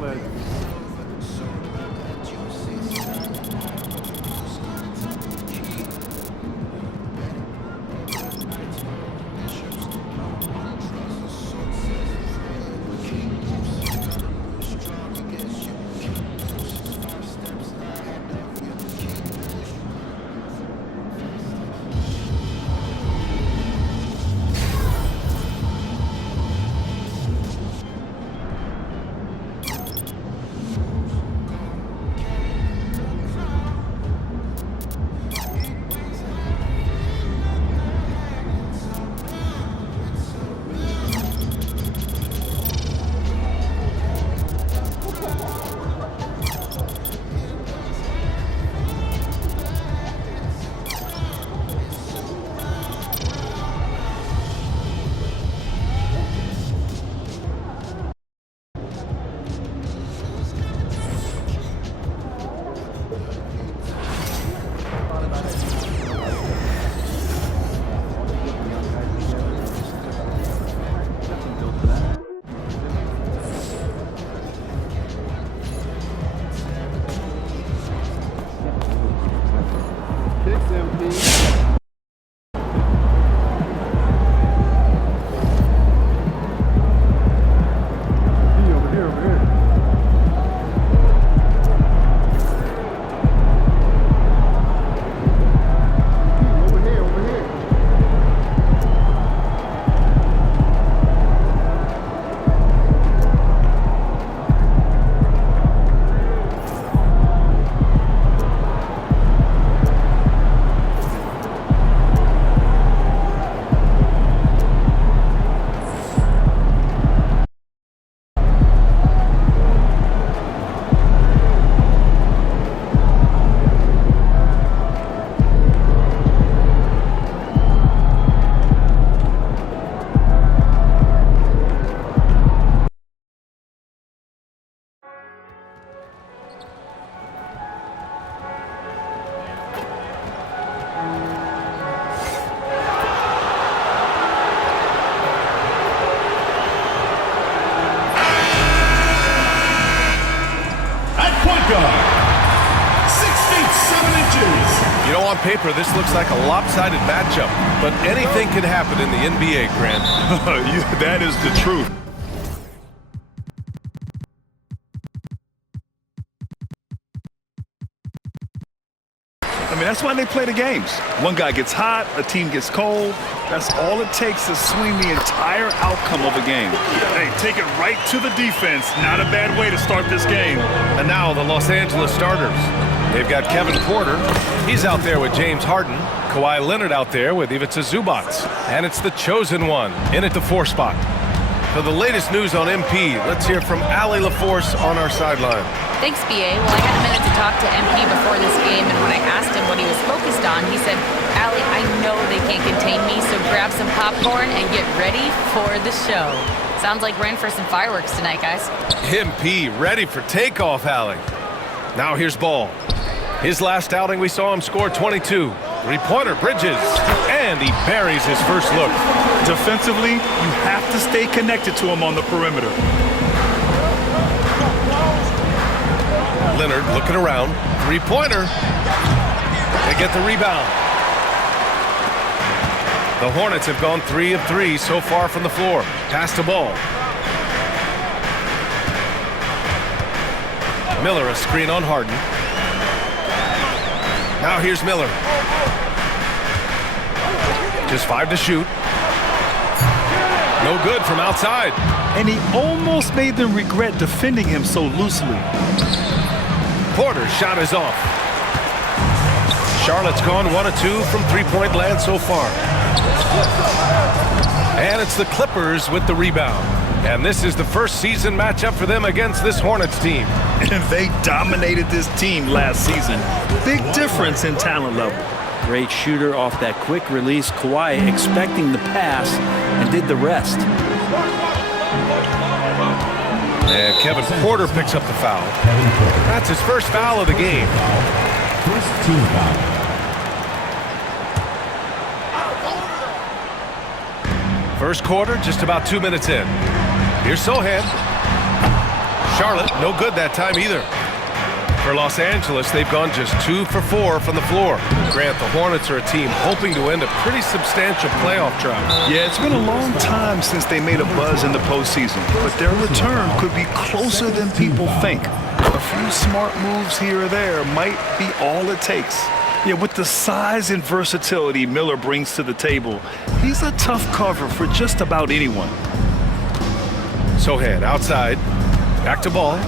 pledge. You know, on paper, this looks like a lopsided matchup, but anything can happen in the NBA, Grant. Yeah, that is the truth. I mean, that's why they play the games. One guy gets hot, a team gets cold. That's all it takes to swing the entire outcome of a game. Hey, take it right to the defense. Not a bad way to start this game. And now the Los Angeles starters. They've got Kevin Porter. He's out there with James Harden. Kawhi Leonard out there with Ivica Zubac. And it's the chosen one in at the 4 spot. For the latest news on MP, let's hear from Allie LaForce on our sideline. Thanks, BA. Well, I had a minute to talk to MP before this game, and when I asked him what he was focused on, he said, Allie, I know they can't contain me, so grab some popcorn and get ready for the show. Sounds like we're in for some fireworks tonight, guys. MP ready for takeoff, Allie. Now here's Ball. His last outing, we saw him score 22. Three-pointer, Bridges, and he buries his first look. Defensively, you have to stay connected to him on the perimeter. Leonard looking around. Three-pointer. They get the rebound. The Hornets have gone 3 of 3 so far from the floor. Pass to Ball. Miller, a screen on Harden. Now here's Miller. Just 5 to shoot. No good from outside. And he almost made them regret defending him so loosely. Porter's shot is off. Charlotte's gone 1 of 2 from three-point land so far. And it's the Clippers with the rebound. And this is the first season matchup for them against this Hornets team. And they dominated this team last season. Big difference in talent level. Great shooter off that quick release. Kawhi expecting the pass and did the rest. And Kevin Porter picks up the foul. That's his first foul of the game. First team foul. First quarter, just about 2 minutes in. Here's Sohan. Charlotte, no good that time either. For Los Angeles, they've gone just 2 for 4 from the floor. Grant, the Hornets are a team hoping to end a pretty substantial playoff drought. Yeah, it's been a long time since they made a buzz in the postseason, but their return could be closer than people think. A few smart moves here or there might be all it takes. Yeah, with the size and versatility Miller brings to the table, he's a tough cover for just about anyone. Sochan outside, back to ball.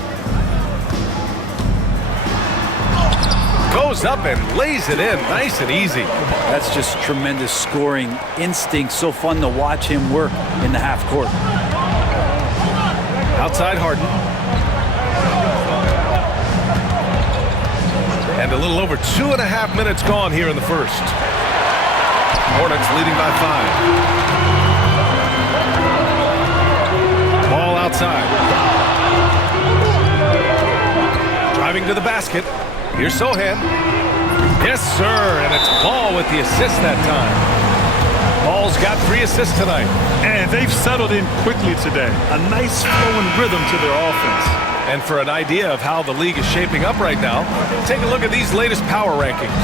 Goes up and lays it in, nice and easy. That's just tremendous scoring instinct. So fun to watch him work in the half court. Outside Harden. And a little over 2.5 minutes gone here in the first. Hornets leading by 5. Ball outside. Driving to the basket. Here's Sochan. Yes, sir, and it's Ball with the assist that time. Ball's got 3 assists tonight. And they've settled in quickly today. A nice flowing rhythm to their offense. And for an idea of how the league is shaping up right now, take a look at these latest power rankings.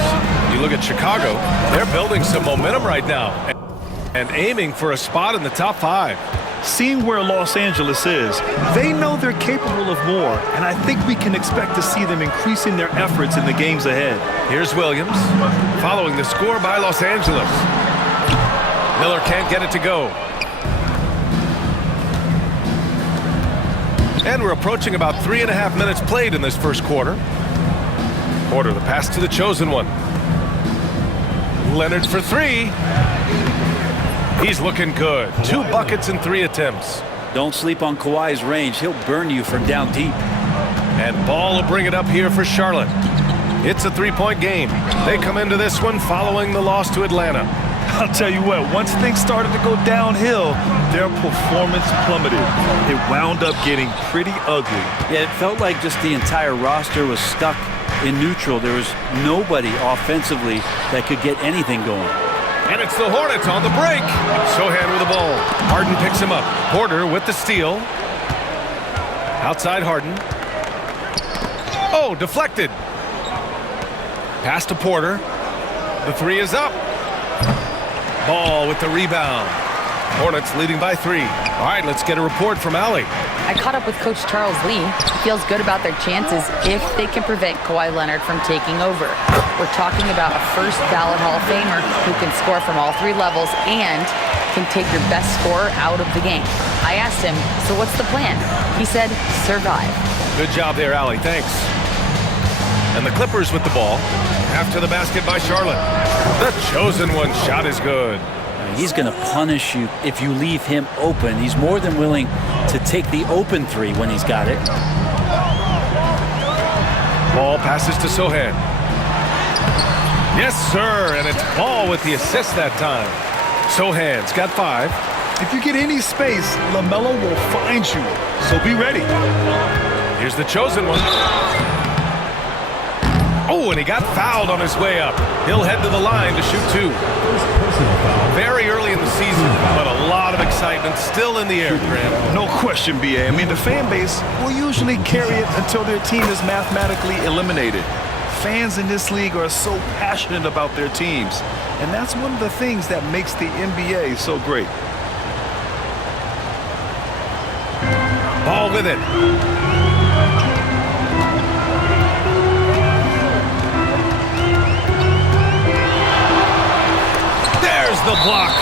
You look at Chicago, they're building some momentum right now and aiming for a spot in the top 5. Seeing where Los Angeles is, they know they're capable of more, and I think we can expect to see them increasing their efforts in the games ahead. Here's Williams, following the score by Los Angeles. Miller can't get it to go. And we're approaching about 3.5 minutes played in this first quarter. Porter, the pass to the chosen one. Leonard for 3. He's looking good. 2 buckets and 3 attempts. Don't sleep on Kawhi's range. He'll burn you from down deep. And Ball will bring it up here for Charlotte. It's a 3-point game. They come into this one following the loss to Atlanta. I'll tell you what, once things started to go downhill, their performance plummeted. It wound up getting pretty ugly. Yeah, it felt like just the entire roster was stuck in neutral. There was nobody offensively that could get anything going. And it's the Hornets on the break. Sochan with the ball. Harden picks him up. Porter with the steal. Outside Harden. Oh, deflected. Pass to Porter. The 3 is up. Ball with the rebound. Hornets leading by 3. All right, let's get a report from Allie. I caught up with Coach Charles Lee. He feels good about their chances if they can prevent Kawhi Leonard from taking over. We're talking about a first ballot Hall of Famer who can score from all 3 levels and can take your best scorer out of the game. I asked him, so what's the plan? He said, survive. Good job there, Allie. Thanks. And the Clippers with the ball. After the basket by Charlotte. The chosen one shot is good. He's going to punish you if you leave him open. He's more than willing to take the open 3 when he's got it. Ball passes to Sochan. Yes, sir, and it's Ball with the assist that time. Sochan's got 5. If you get any space, LaMelo will find you, so be ready. Here's the chosen one. Oh, and he got fouled on his way up. He'll head to the line to shoot 2. Very early in the season, but a lot of excitement still in the air, Grant. No question, B.A. I mean, the fan base will usually carry it until their team is mathematically eliminated. Fans in this league are so passionate about their teams, and that's one of the things that makes the NBA so great. Ball with it. The block.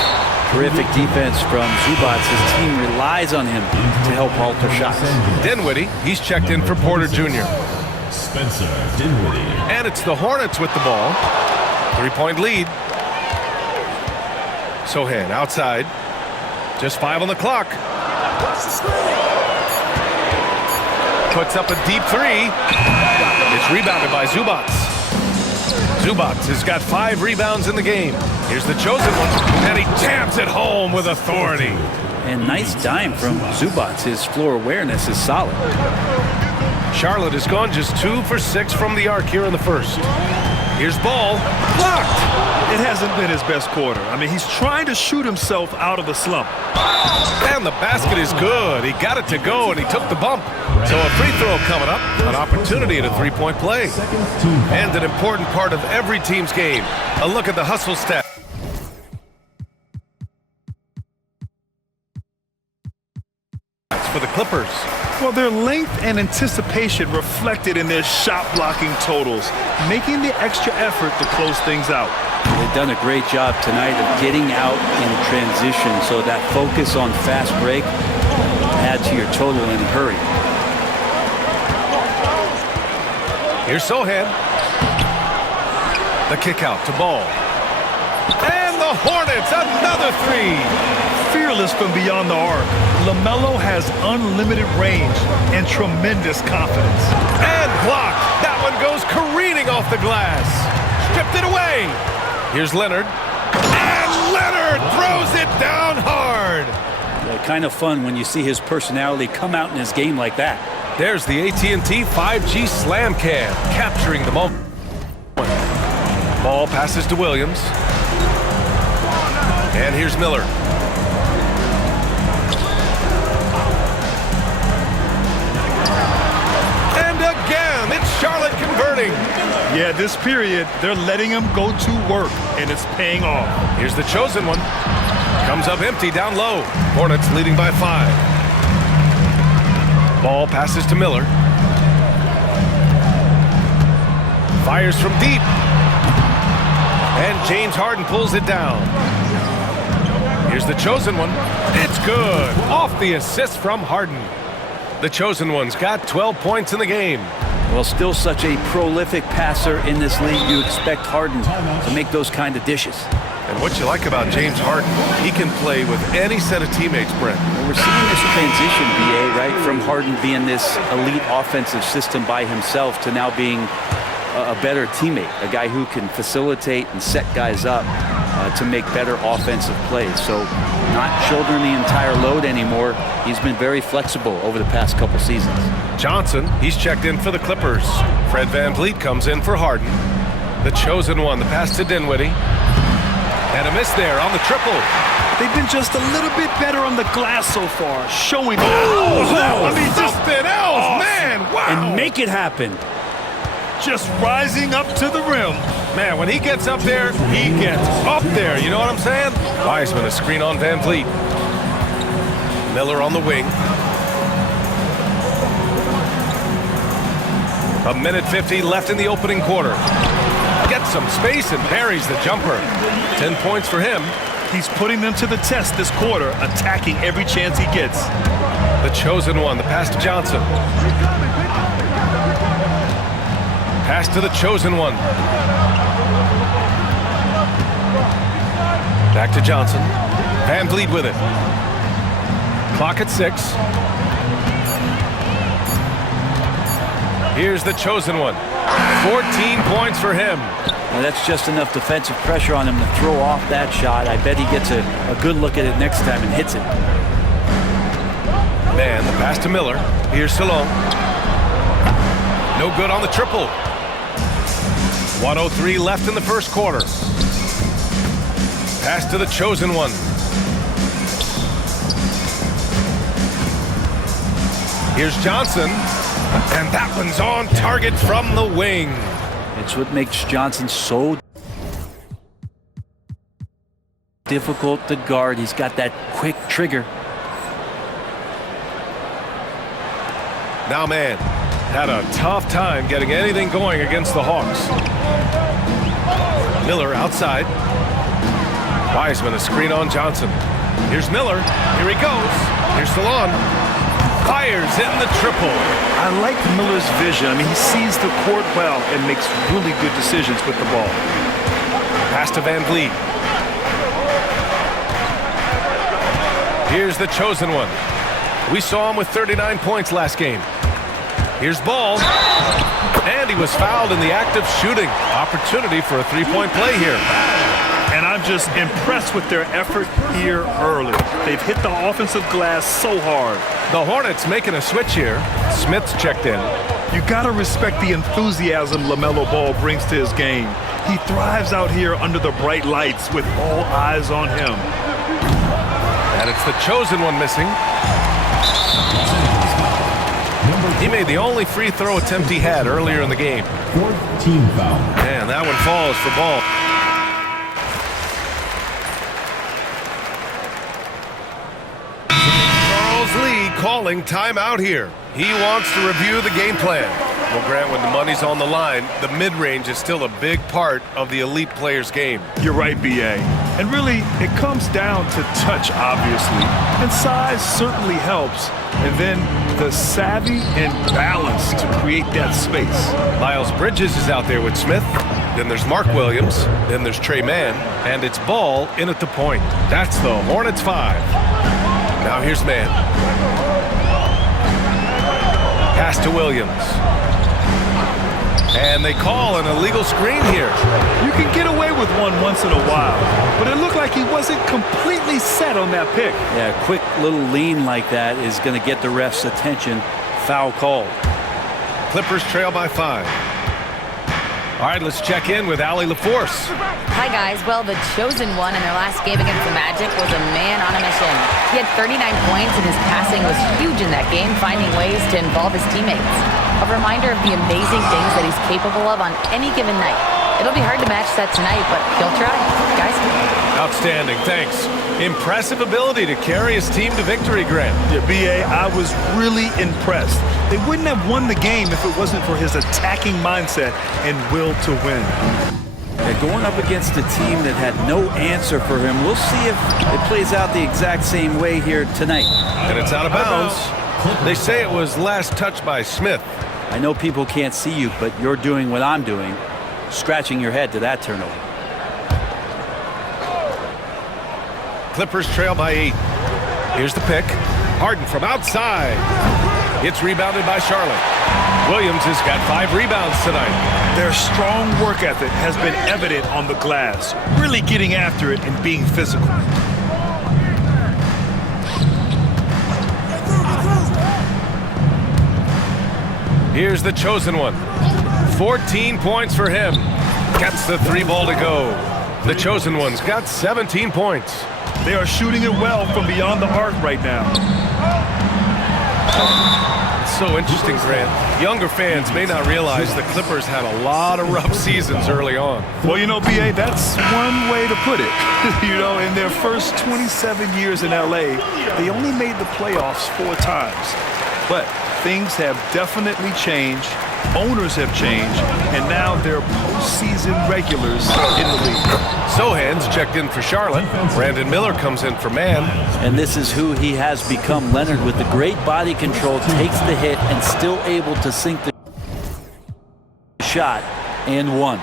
Terrific defense from Zubac. His team relies on him to help alter shots. Dinwiddie, he's checked in for Porter Jr. Spencer Dinwiddie. And it's the Hornets with the ball. 3-point lead. Sochan outside. Just 5 on the clock. Puts up a deep 3. It's rebounded by Zubac. Zubac has got 5 rebounds in the game. Here's the chosen one, and he jams it home with authority. And nice dime from Zubac. His floor awareness is solid. Charlotte has gone just 2 for 6 from the arc here in the first. Here's Ball. Blocked. It hasn't been his best quarter. I mean, he's trying to shoot himself out of the slump. And the basket is good. He got it to go, and he took the bump. So a free throw coming up, an opportunity at a three-point play. And an important part of every team's game. A look at the hustle stat. For the Clippers. Well, their length and anticipation reflected in their shot blocking totals, making the extra effort to close things out. They've done a great job tonight of getting out in transition, so that focus on fast break add to your total in a hurry. Here's Sohan. The kick out to Ball. And the Hornets, another three. Fearless from beyond the arc, LaMelo has unlimited range and tremendous confidence. And blocked. That one goes careening off the glass. Stripped it away. Here's Leonard. And Leonard throws it down hard. Yeah, kind of fun when you see his personality come out in his game like that. There's the AT&T 5G Slam Cam, capturing the moment. Ball passes to Williams. And here's Miller. And again, it's Charlotte converting. Yeah, this period, they're letting him go to work, and it's paying off. Here's the chosen one. Comes up empty down low. Hornets leading by 5. Ball passes to Miller. Fires from deep. And James Harden pulls it down. Here's the chosen one. It's good. Off the assist from Harden. The chosen one's got 12 points in the game. Well, still such a prolific passer in this league. You expect Harden to make those kind of dishes. And what you like about James Harden, he can play with any set of teammates, Brent. Well, we're seeing this transition, BA, right, from Harden being this elite offensive system by himself to now being a better teammate, a guy who can facilitate and set guys up to make better offensive plays. So not shouldering the entire load anymore. He's been very flexible over the past couple seasons. Johnson, he's checked in for the Clippers. Fred VanVleet comes in for Harden. The chosen one, the pass to Dinwiddie. And a miss there on the triple. They've been just a little bit better on the glass so far, showing Something else, man, wow. And make it happen. Just rising up to the rim. Man, when he gets up there, he gets up there. You know what I'm saying? Wiseman, a screen on VanVleet. Miller on the wing. A minute 50 left in the opening quarter. Gets some space and buries the jumper. 10 points for him. He's putting them to the test this quarter, attacking every chance he gets. The chosen one, the pass to Johnson. Pass to the chosen one. Back to Johnson. VanVleet with it. Clock at 6. Here's the chosen one. 14 points for him. Well, that's just enough defensive pressure on him to throw off that shot. I bet he gets a good look at it next time and hits it. Man, the pass to Miller. Here's Salone. No good on the triple. 1:03 left in the first quarter. Pass to the chosen one. Here's Johnson. And that one's on target from the wing. It's what makes Johnson so difficult to guard. He's got that quick trigger. Now, man, had a tough time getting anything going against the Hawks. Miller outside. Wiseman, a screen on Johnson. Here's Miller. Here he goes. Here's Salon. Fires in the triple. I like Miller's vision. I mean, he sees the court well and makes really good decisions with the ball. Pass to VanVleet. Here's the chosen one. We saw him with 39 points last game. Here's Ball. And he was fouled in the act of shooting. Opportunity for a three-point play here. And I'm just impressed with their effort here early. They've hit the offensive glass so hard. The Hornets making a switch here. Smith's checked in. You gotta respect the enthusiasm LaMelo Ball brings to his game. He thrives out here under the bright lights with all eyes on him. And it's the chosen one missing. He made the only free throw attempt he had earlier in the game. Fourth team foul. And that one falls for ball. Charles Lee calling timeout here. He wants to review the game plan. Well, Grant, when the money's on the line, the mid-range is still a big part of the elite player's game. You're right, B.A. And really, it comes down to touch, obviously. And size certainly helps. And then the savvy and balance to create that space. Miles Bridges is out there with Smith. Then there's Mark Williams. Then there's Trey Mann. And it's Ball in at the point. That's the Hornets 5. Now here's Mann. Pass to Williams. And they call an illegal screen here. You can get away with one once in a while, but it looked like he wasn't completely set on that pick. Yeah, a quick little lean like that is going to get the ref's attention. Foul called. Clippers trail by 5. All right, let's check in with Allie LaForce. Hi, guys. Well, the chosen one in their last game against the Magic was a man on a mission. He had 39 points, and his passing was huge in that game, finding ways to involve his teammates. A reminder of the amazing things that he's capable of on any given night. It'll be hard to match that tonight, but he'll try. Guys? Outstanding, thanks. Impressive ability to carry his team to victory, Grant. Yeah, B.A., I was really impressed. They wouldn't have won the game if it wasn't for his attacking mindset and will to win. They're going up against a team that had no answer for him. We'll see if it plays out the exact same way here tonight. And it's out of bounds. They say it was last touched by Smith. I know people can't see you, but you're doing what I'm doing, scratching your head to that turnover. Clippers trail by 8. Here's the pick. Harden from outside. It's rebounded by Charlotte. Williams has got 5 rebounds tonight. Their strong work ethic has been evident on the glass, really getting after it and being physical. Here's the chosen one. 14 points for him. Gets the 3 ball to go. The chosen one's got 17 points. They are shooting it well from beyond the arc right now. It's so interesting, Grant. Younger fans may not realize the Clippers had a lot of rough seasons early on. Well, you know, B.A., that's one way to put it. You know, in their first 27 years in L.A., they only made the playoffs 4 times. But things have definitely changed. Owners have changed, and now they're postseason regulars in the league. Sohan's checked in for Charlotte. Brandon Miller comes in for Mann. And this is who he has become. Leonard, with the great body control, takes the hit and still able to sink the shot and one.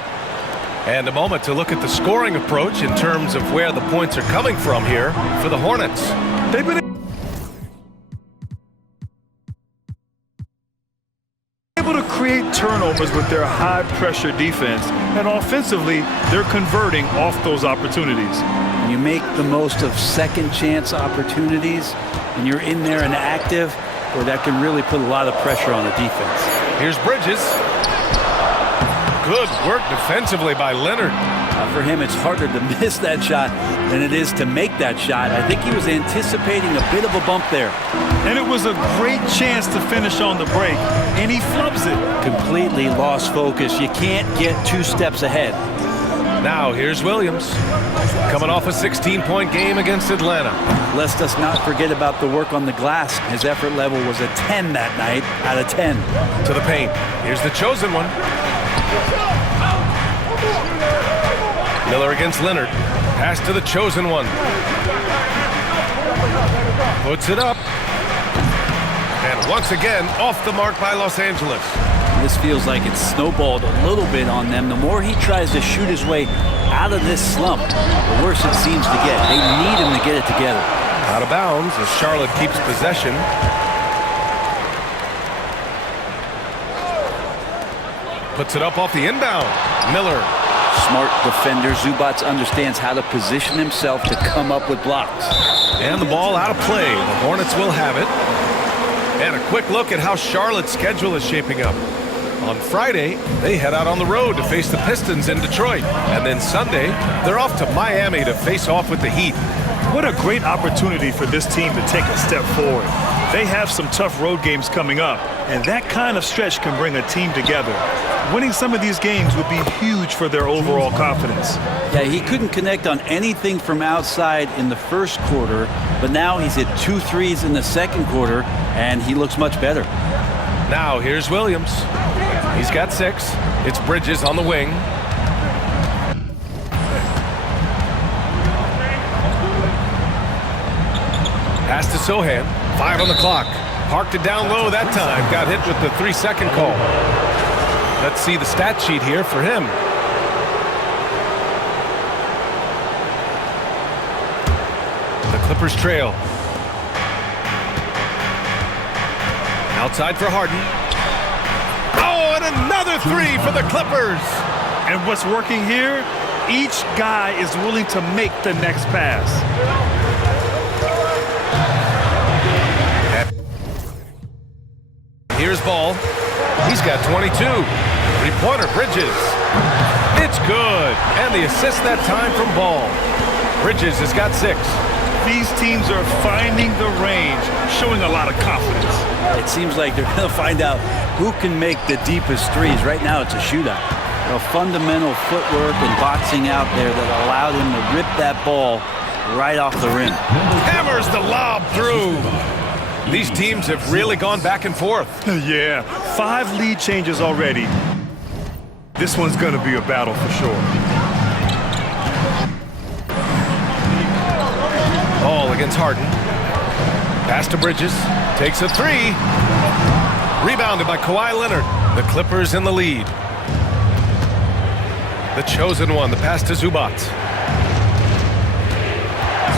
And a moment to look at the scoring approach in terms of where the points are coming from here for the Hornets. They've been able to create turnovers with their high-pressure defense, and offensively, they're converting off those opportunities. When you make the most of second-chance opportunities, and you're in there and active, well, that can really put a lot of pressure on the defense. Here's Bridges. Good work defensively by Leonard. For him, it's harder to miss that shot than it is to make that shot. I think he was anticipating a bit of a bump there. And it was a great chance to finish on the break, and he flubs it. Completely lost focus. You can't get 2 steps ahead. Now here's Williams. Coming off a 16-point game against Atlanta. Lest us not forget about the work on the glass. His effort level was a 10 that night out of 10. To the paint. Here's the chosen one. Miller against Leonard. Pass to the chosen one. Puts it up. And once again, off the mark by Los Angeles. This feels like it's snowballed a little bit on them. The more he tries to shoot his way out of this slump, the worse it seems to get. They need him to get it together. Out of bounds as Charlotte keeps possession. Puts it up off the inbound. Miller. Smart defender. Zubac understands how to position himself to come up with blocks. And the ball out of play. The Hornets will have it. And a quick look at how Charlotte's schedule is shaping up. On Friday, they head out on the road to face the Pistons in Detroit. And then Sunday, they're off to Miami to face off with the Heat. What a great opportunity for this team to take a step forward. They have some tough road games coming up, and that kind of stretch can bring a team together. Winning some of these games would be huge for their overall confidence. Yeah, he couldn't connect on anything from outside in the first quarter, but now he's hit 2 threes in the second quarter, and he looks much better. Now here's Williams. He's got 6. It's Bridges on the wing. Pass to Sohan. 5 on the clock. Parked it down low that time. Got hit with the 3-second call. Let's see the stat sheet here for him. The Clippers trail. Outside for Harden. Oh, and another 3 for the Clippers. And what's working here? Each guy is willing to make the next pass. Here's Ball. He's got 22. Three-pointer, Bridges. It's good. And the assist that time from Ball. Bridges has got 6. These teams are finding the range, showing a lot of confidence. It seems like they're going to find out who can make the deepest threes. Right now, it's a shootout. A fundamental footwork and boxing out there that allowed him to rip that ball right off the rim. Hammers the lob through. These teams have really gone back and forth. Yeah, 5 lead changes already. This one's going to be a battle for sure. Ball against Harden. Pass to Bridges. Takes a 3. Rebounded by Kawhi Leonard. The Clippers in the lead. The chosen one. The pass to Zubac.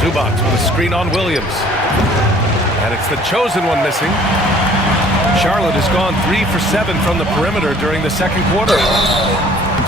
Zubac with a screen on Williams. And it's the chosen one missing. Charlotte has gone 3 for 7 from the perimeter during the second quarter.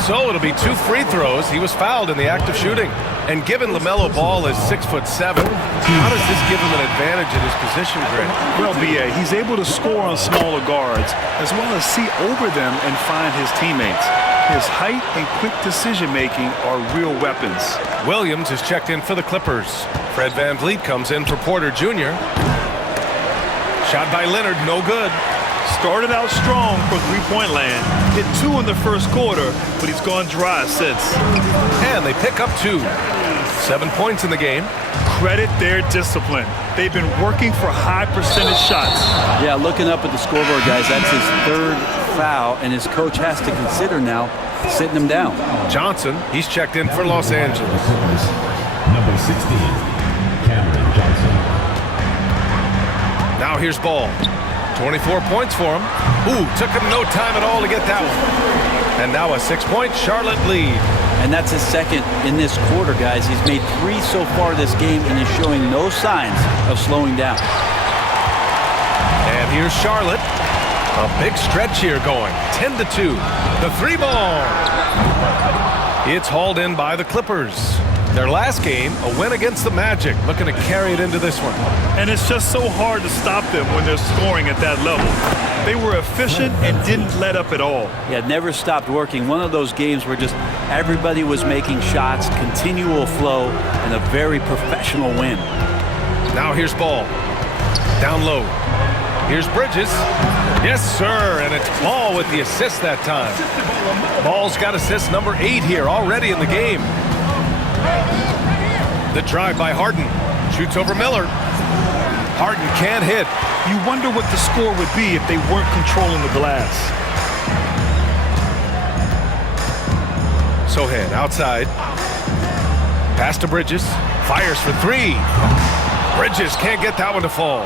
So it'll be 2 free throws. He was fouled in the act of shooting. And given LaMelo Ball is 6'7", how does this give him an advantage in his position, Greg? Well, B.A., he's able to score on smaller guards, as well as see over them and find his teammates. His height and quick decision-making are real weapons. Williams is checked in for the Clippers. Fred VanVleet comes in for Porter Jr. Shot by Leonard, no good. Started out strong for three-point land. Hit 2 in the first quarter, but he's gone dry since. And they pick up 2. 7 points in the game. Credit their discipline. They've been working for high percentage shots. Yeah, looking up at the scoreboard, guys, that's his 3rd foul, and his coach has to consider now sitting him down. Johnson, he's checked in for Los Angeles. Number 16, Cameron Johnson. Now here's Ball. 24 points for him. Ooh, took him no time at all to get that one. And now a 6-point Charlotte lead. And that's his 2nd in this quarter, guys. He's made 3 so far this game and is showing no signs of slowing down. And here's Charlotte. A big stretch here going. 10-2. The 3-ball. It's hauled in by the Clippers. Their last game, a win against the Magic, looking to carry it into this one. And it's just so hard to stop them when they're scoring at that level. They were efficient and didn't let up at all. Yeah, never stopped working. One of those games where just everybody was making shots, continual flow, and a very professional win. Now here's Ball. Down low. Here's Bridges. Yes, sir, and it's Ball with the assist that time. Ball's got assist number 8 here already in the game. The drive by Harden. Shoots over Miller. Harden can't hit. You wonder what the score would be if they weren't controlling the glass. Sohan outside. Pass to Bridges. Fires for 3. Bridges can't get that one to fall.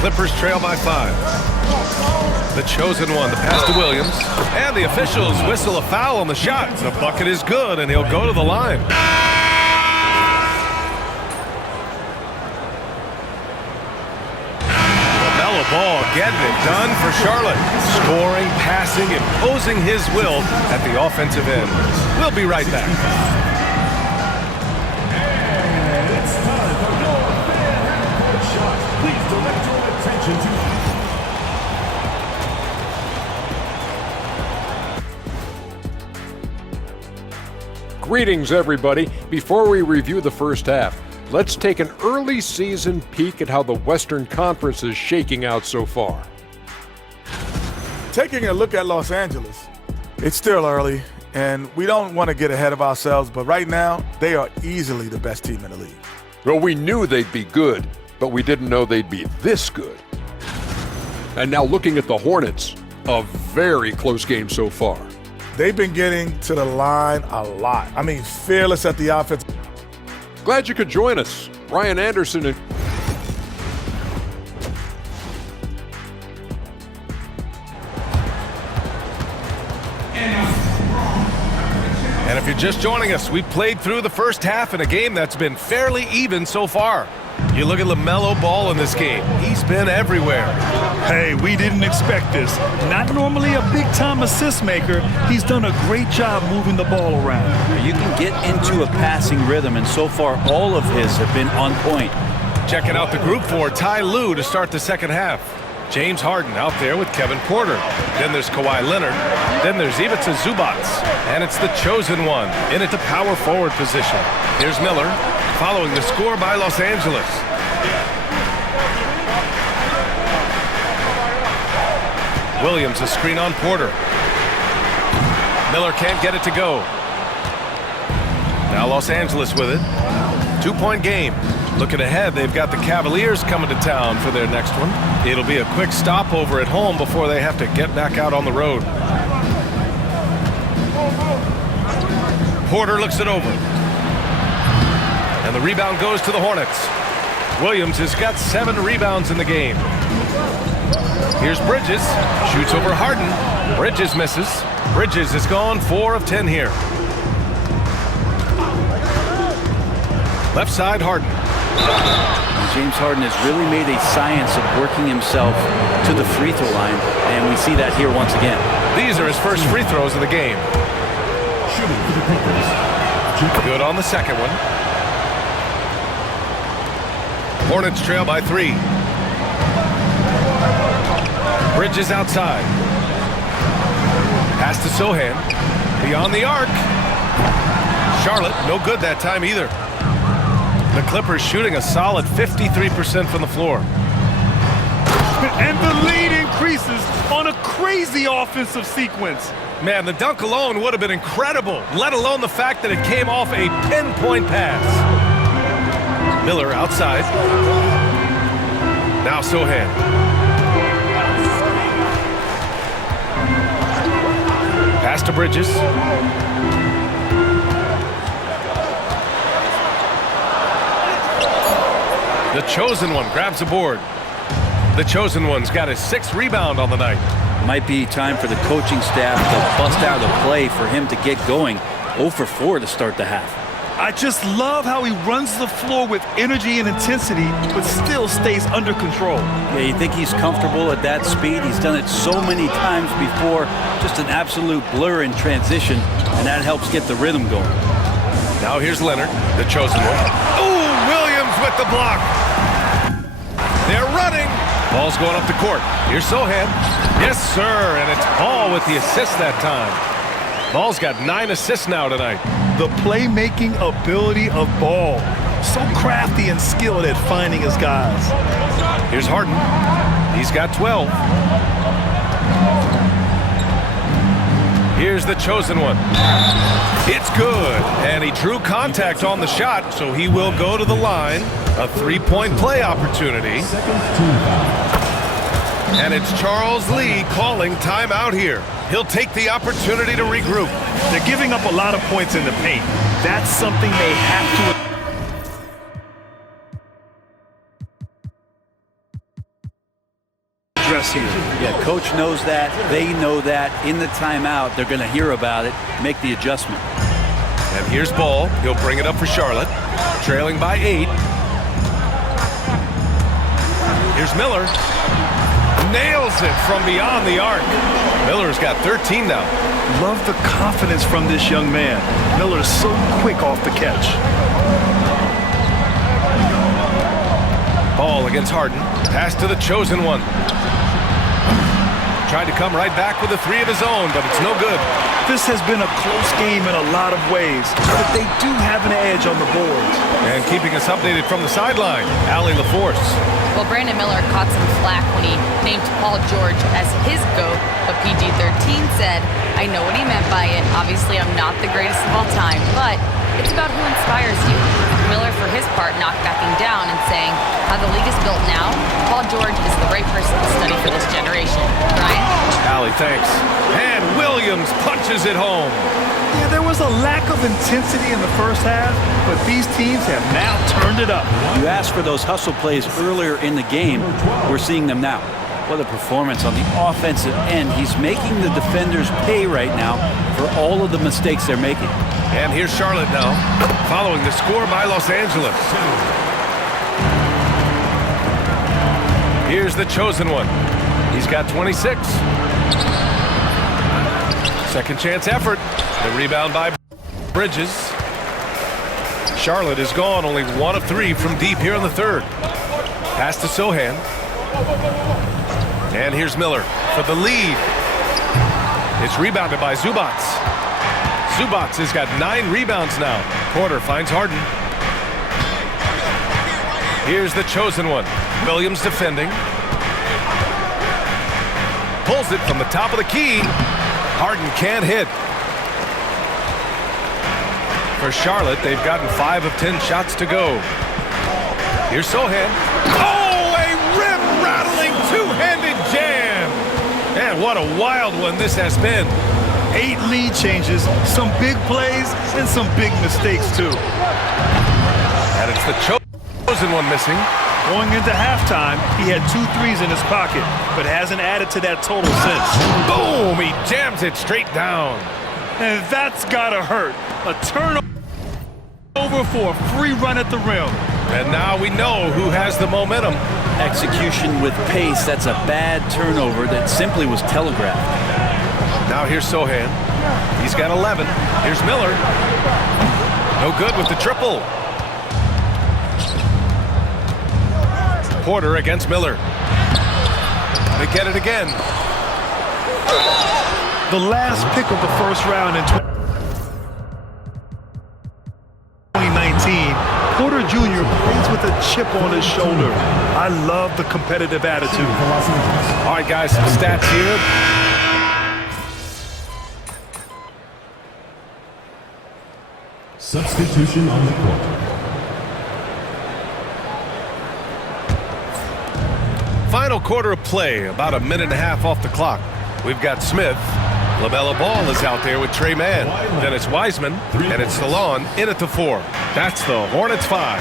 Clippers trail by 5. The chosen one. The pass to Williams. And the officials whistle a foul on the shot. The bucket is good, and he'll go to the line. Ball getting it done for Charlotte. Scoring, passing, imposing his will at the offensive end. We'll be right back. And it's time for your favorite court shot. Please direct your attention to... Greetings, everybody. Before we review the first half, let's take an early season peek at how the Western Conference is shaking out so far. Taking a look at Los Angeles, it's still early, and we don't want to get ahead of ourselves, but right now, they are easily the best team in the league. Well, we knew they'd be good, but we didn't know they'd be this good. And now looking at the Hornets, a very close game so far. They've been getting to the line a lot. I mean, fearless at the offense. Glad you could join us. Brian Anderson and And if you're just joining us, we played through the first half in a game that's been fairly even so far. You look at LaMelo Ball in this game. He's been everywhere. Hey, we didn't expect this. Not normally a big-time assist maker. He's done a great job moving the ball around. You can get into a passing rhythm, and so far all of his have been on point. Checking out the group for Ty Lue to start the second half. James Harden out there with Kevin Porter. Then there's Kawhi Leonard. Then there's Ivica Zubac. And it's the chosen one in at the power forward position. Here's Miller following the score by Los Angeles. Williams a screen on Porter. Miller can't get it to go. Now Los Angeles with it. 2-point game. Looking ahead, they've got the Cavaliers coming to town for their next one. It'll be a quick stopover at home before they have to get back out on the road. Porter looks it over. And the rebound goes to the Hornets. Williams has got 7 rebounds in the game. Here's Bridges. Shoots over Harden. Bridges misses. Bridges has gone 4 of 10 here. Left side, Harden. James Harden has really made a science of working himself to the free throw line, and we see that here once again. These are his first free throws of the game. Good on the second one. Hornets trail by 3. Bridges outside. Pass to Sohan. Beyond the arc. Charlotte, no good that time either. The Clippers shooting a solid 53% from the floor. And the lead increases on a crazy offensive sequence. Man, the dunk alone would have been incredible, let alone the fact that it came off a pinpoint pass. Miller outside. Now Sohan. Pass to Bridges. The chosen one grabs a board. The chosen one's got his 6th rebound on the night. Might be time for the coaching staff to bust out a play for him to get going. 0 for 4 to start the half. I just love how he runs the floor with energy and intensity, but still stays under control. Yeah, you think he's comfortable at that speed? He's done it so many times before. Just an absolute blur in transition, and that helps get the rhythm going. Now here's Leonard, the chosen one. Ooh, Williams with the block. They're running. Ball's going up the court. Here's Sohan. Yes, sir, and it's Ball with the assist that time. Ball's got 9 assists now tonight. The playmaking ability of Ball. So crafty and skilled at finding his guys. Here's Harden. He's got 12. Here's the chosen one. It's good, and he drew contact on the shot, so he will go to the line. A 3-point play opportunity. And it's Charles Lee calling timeout here. He'll take the opportunity to regroup. They're giving up a lot of points in the paint. That's something they have to address here. Yeah, coach knows that. They know that. In the timeout, they're going to hear about it, make the adjustment. And here's Ball. He'll bring it up for Charlotte. Trailing by 8. Here's Miller. Nails it from beyond the arc. Miller's got 13 now. Love the confidence from this young man. Miller's so quick off the catch. Ball against Harden. Pass to the chosen one. Tried to come right back with a 3 of his own, but it's no good. This has been a close game in a lot of ways, but they do have an edge on the boards. And keeping us updated from the sideline, Allie LaForce. Well, Brandon Miller caught some flack when he named Paul George as his GOAT, but PG-13 said, I know what he meant by it. Obviously, I'm not the greatest of all time, but it's about who inspires you. Miller, for his part, not backing down and saying, how the league is built now, Paul George is the right person to study for this generation. Ryan? Allie, thanks. And Williams punches it home. Yeah, there was a lack of intensity in the first half, but these teams have now turned it up. You asked for those hustle plays earlier in the game. We're seeing them now. What a performance on the offensive end. He's making the defenders pay right now for all of the mistakes they're making. And here's Charlotte now, following the score by Los Angeles. Here's the chosen one. He's got 26. Second chance effort. The rebound by Bridges. Charlotte is gone, only 1 of 3 from deep here in the third. Pass to Sohan. And here's Miller for the lead. It's rebounded by Zubats. Zubats has got 9 rebounds now. Porter finds Harden. Here's the chosen one. Williams defending. Pulls it from the top of the key. Harden can't hit. For Charlotte, they've gotten 5 of 10 shots to go. Here's Sohan. Oh, a rim-rattling two-handed jam. And what a wild one this has been. 8 lead changes, some big plays, and some big mistakes, too. And it's the chosen one missing. Going into halftime, he had 2 threes in his pocket, but hasn't added to that total since. Boom! He jams it straight down. And that's gotta hurt. A turnover for a free run at the rim. And now we know who has the momentum. Execution with pace, that's a bad turnover that simply was telegraphed. Now here's Sohan. He's got 11. Here's Miller. No good with the triple. Porter against Miller. They get it again. The last pick of the first round in 2019, Porter Jr. plays with a chip on his shoulder. I love the competitive attitude. All right, guys, some stats here. Substitution on the court. Final quarter of play, about a minute and a half off the clock. We've got Smith. LaMelo Ball is out there with Trey Mann. Then it's Wiseman, and it's Salon in at the 4. That's the Hornets 5.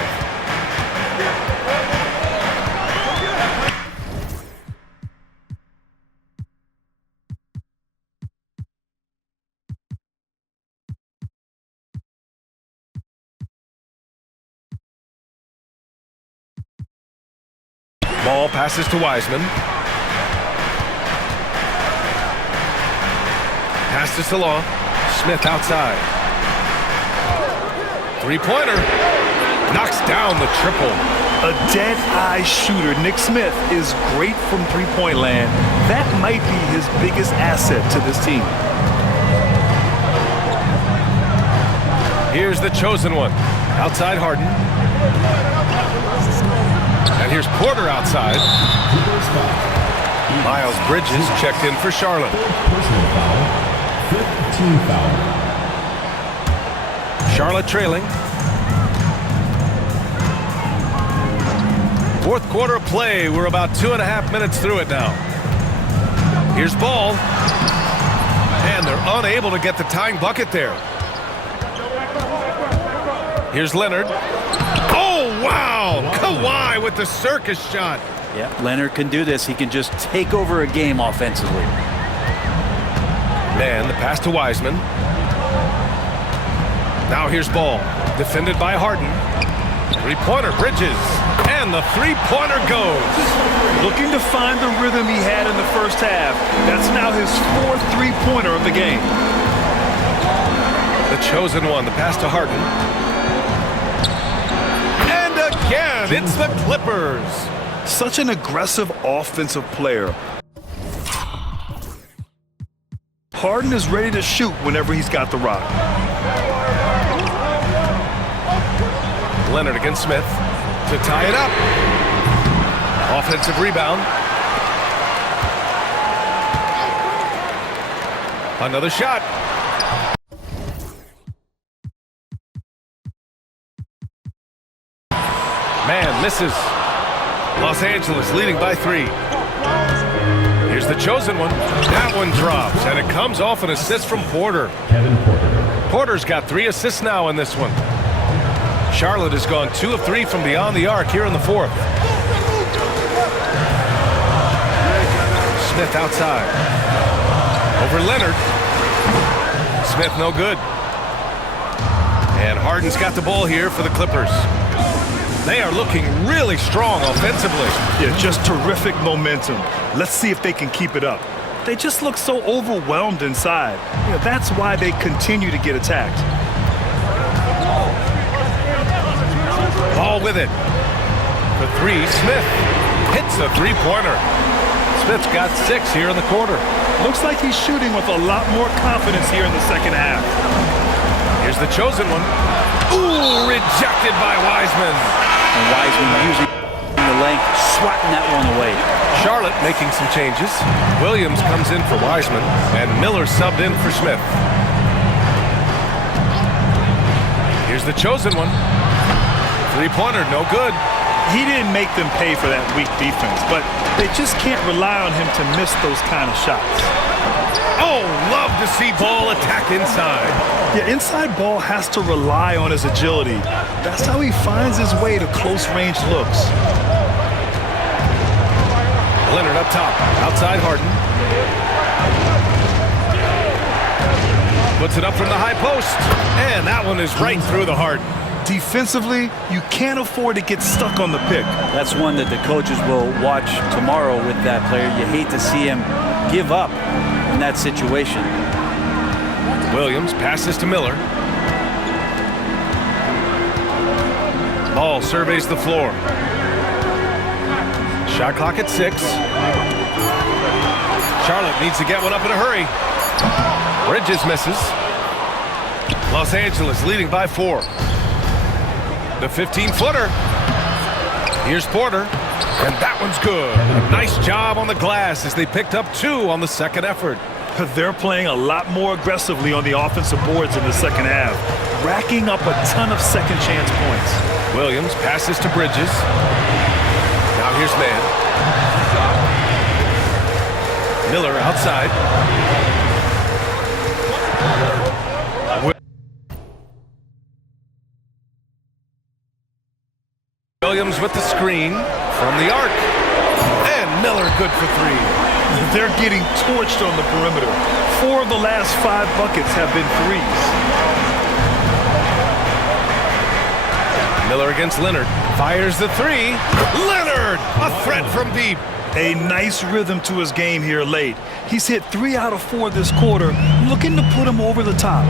Ball passes to Wiseman. Pass to Salon. Smith outside. Three-pointer. Knocks down the triple. A dead-eye shooter, Nick Smith, is great from three-point land. That might be his biggest asset to this team. Here's the chosen one. Outside Harden. And here's Porter outside. Miles Bridges checked in for Charlotte. Personal foul. 5th team foul. Charlotte trailing. Fourth quarter of play. We're about 2.5 minutes through it now. Here's Ball. And they're unable to get the tying bucket there. Here's Leonard. Oh, wow! Kawhi with the circus shot. Yeah, Leonard can do this. He can just take over a game offensively. Man, the pass to Wiseman. Now here's Ball. Defended by Harden. Three-pointer, Bridges. And the three-pointer goes. Looking to find the rhythm he had in the first half. That's now his 4th three-pointer of the game. The chosen one. The pass to Harden. And again, it's the Clippers. Such an aggressive offensive player. Harden is ready to shoot whenever he's got the rock. Leonard against Smith to tie it up. Offensive rebound. Another shot. Man misses. Los Angeles leading by 3. Here's the chosen one. That one drops, and it comes off an assist from Porter. Kevin Porter. Porter's got 3 assists now in this one. Charlotte has gone 2 of 3 from beyond the arc here in the 4th. Smith outside. Over Leonard. Smith no good. And Harden's got the ball here for the Clippers. They are looking really strong offensively. Yeah, just terrific momentum. Let's see if they can keep it up. They just look so overwhelmed inside. Yeah, that's why they continue to get attacked. Ball with it. For 3, Smith hits a three-pointer. Smith's got 6 here in the quarter. Looks like he's shooting with a lot more confidence here in the second half. Here's the chosen one. Ooh, rejected by Wiseman. And Wiseman using the length, swatting that one away. Charlotte making some changes. Williams comes in for Wiseman, and Miller subbed in for Smith. Here's the chosen one. Three-pointer, no good. He didn't make them pay for that weak defense, but they just can't rely on him to miss those kind of shots. Oh, love to see Ball attack inside. Yeah, inside Ball has to rely on his agility. That's how he finds his way to close-range looks. Leonard up top, outside Harden. Puts it up from the high post, and that one is right through the heart. Defensively, you can't afford to get stuck on the pick. That's one that the coaches will watch tomorrow with that player. You hate to see him give up in that situation. Williams passes to Miller. Ball surveys the floor. Shot clock at 6. Charlotte needs to get one up in a hurry. Bridges misses. Los Angeles leading by 4. The 15-footer. Here's Porter, and that one's good. A nice job on the glass as they picked up 2 on the second effort. They're playing a lot more aggressively on the offensive boards in the second half, racking up a ton of second chance points. Williams passes to Bridges. Now here's Mann. Miller outside. Williams with the screen from the arc. And Miller good for 3. They're getting torched on the perimeter. 4 of the last 5 buckets have been threes. Miller against Leonard. Fires the 3. Leonard! A threat from deep. A nice rhythm to his game here late. He's hit 3 out of 4 this quarter, looking to put him over the top.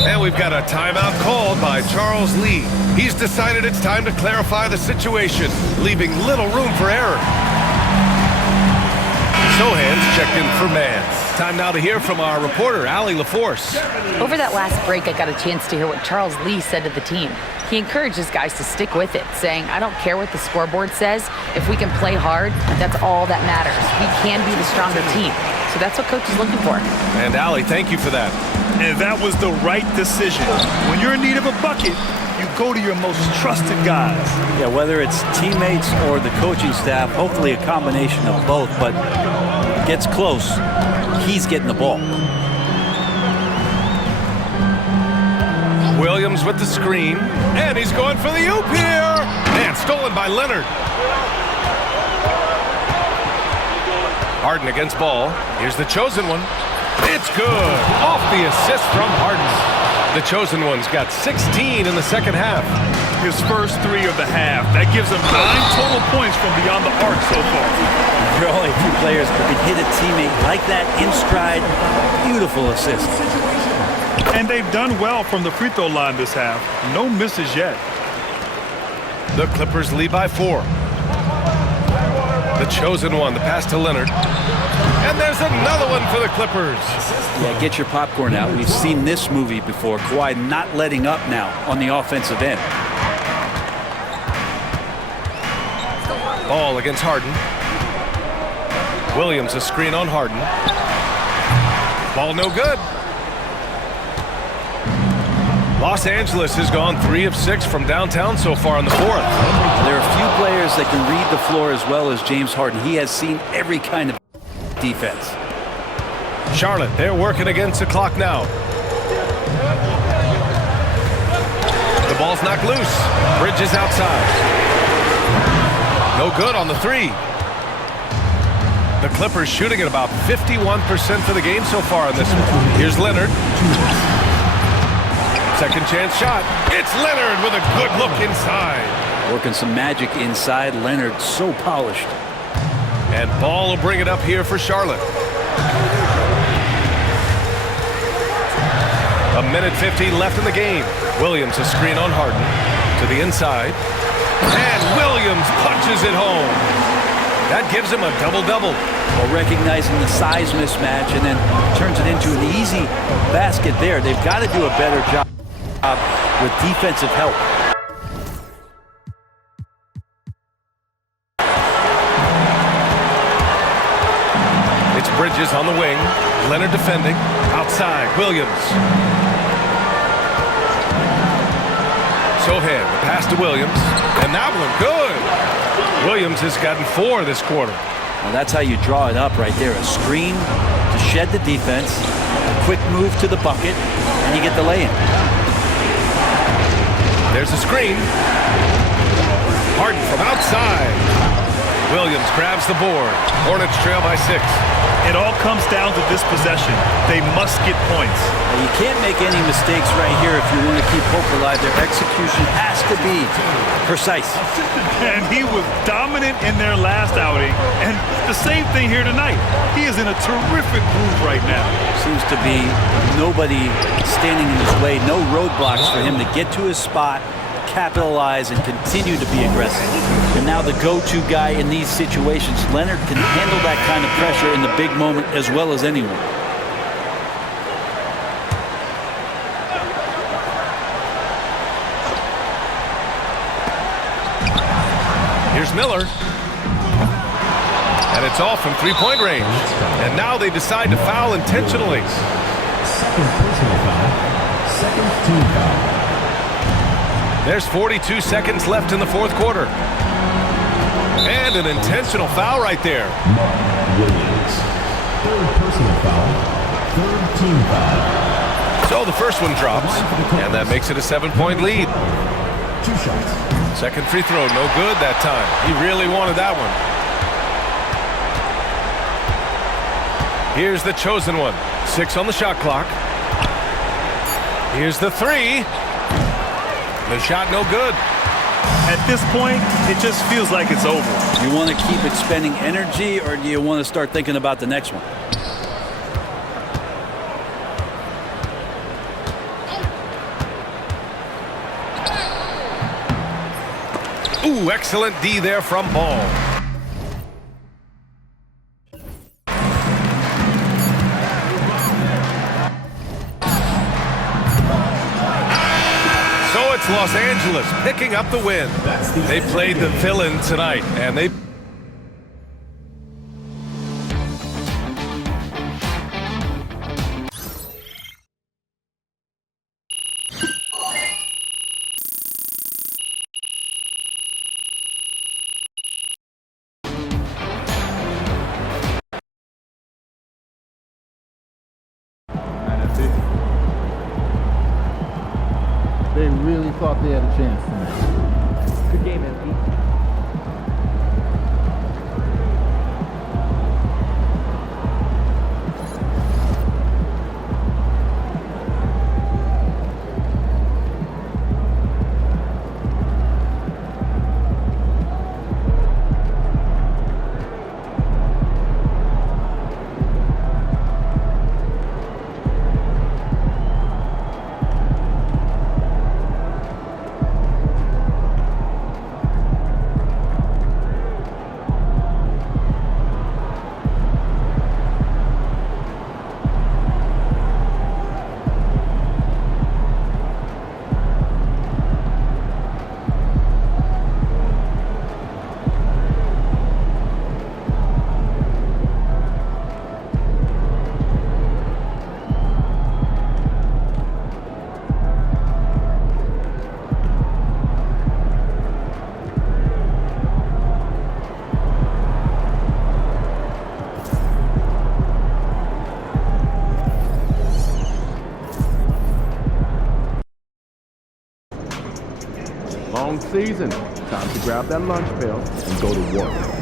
And we've got a timeout called by Charles Lee. He's decided it's time to clarify the situation, leaving little room for error. Sohan's checked in for Mans. Time now to hear from our reporter, Allie LaForce. Over that last break, I got a chance to hear what Charles Lee said to the team. He encourages guys to stick with it, saying, I don't care what the scoreboard says. If we can play hard, that's all that matters. We can be the stronger team. So that's what Coach is looking for. And Allie, thank you for that. And that was the right decision. When you're in need of a bucket, you go to your most trusted guys. Yeah, whether it's teammates or the coaching staff, hopefully a combination of both, but gets close, he's getting the ball. Williams with the screen, and he's going for the oop here, and stolen by Leonard. Harden against Ball. Here's the chosen one. It's good. Off the assist from Harden. The chosen one's got 16 in the second half. His first 3 of the half. That gives him 9 total points from beyond the arc so far. There are only 2 players who can hit a teammate like that in stride. Beautiful assist. And they've done well from the free throw line this half. No misses yet. The Clippers lead by 4. The The chosen one, the pass to Leonard. And there's another one for the Clippers. Yeah, get your popcorn out. We've seen this movie before. Kawhi not letting up now on the offensive end. Ball against Harden. Williams a screen on Harden. Ball no good. Los Angeles has gone 3 of 6 from downtown so far in the fourth. There are a few players that can read the floor as well as James Harden. He has seen every kind of defense. Charlotte, they're working against the clock now. The ball's knocked loose. Bridges outside. No good on the 3. The Clippers shooting at about 51% for the game so far in this one. Here's Leonard. Second chance shot. It's Leonard with a good look inside. Working some magic inside. Leonard so polished. And Ball will bring it up here for Charlotte. A minute 50 left in the game. Williams a screen on Harden. To the inside. And Williams punches it home. That gives him a double-double. Well, recognizing the size mismatch and then turns it into an easy basket there. They've got to do a better job with defensive help. It's Bridges on the wing. Leonard defending. Outside, Williams. Sohan, the pass to Williams. And that one, good. Williams has gotten 4 this quarter. Well, that's how you draw it up right there. A screen to shed the defense, a quick move to the bucket, and you get the lay-in. There's a screen. Harden from outside. Williams grabs the board. Hornets trail by 6. It all comes down to this possession. They must get points. Now, you can't make any mistakes right here if you want to keep hope alive. Their execution has to be precise. And he was dominant in their last outing. And the same thing here tonight. He is in a terrific groove right now. Seems to be nobody standing in his way. No roadblocks for him to get to his spot, capitalize, and continue to be aggressive. And now the go-to guy in these situations. Leonard can handle that kind of pressure in the big moment as well as anyone. Here's Miller. And it's off from three-point range. And now they decide to foul intentionally. Second personal foul. Second team foul. There's 42 seconds left in the fourth quarter. And an intentional foul right there. Mark Williams. Third personal foul. Third team foul. So the first one drops. And that makes it a 7-point lead. 2 shots. Second free throw, no good that time. He really wanted that one. Here's the chosen one. 6 on the shot clock. Here's the 3. The shot no good. At this point, it just feels like it's over. Do you want to keep expending energy, or do you want to start thinking about the next one? Ooh, excellent D there from Ball. So it's Los Angeles picking up the win. They played the villain tonight, and they They really thought they had a chance tonight. Good game, MP. season. Time to grab that lunch pail and go to work.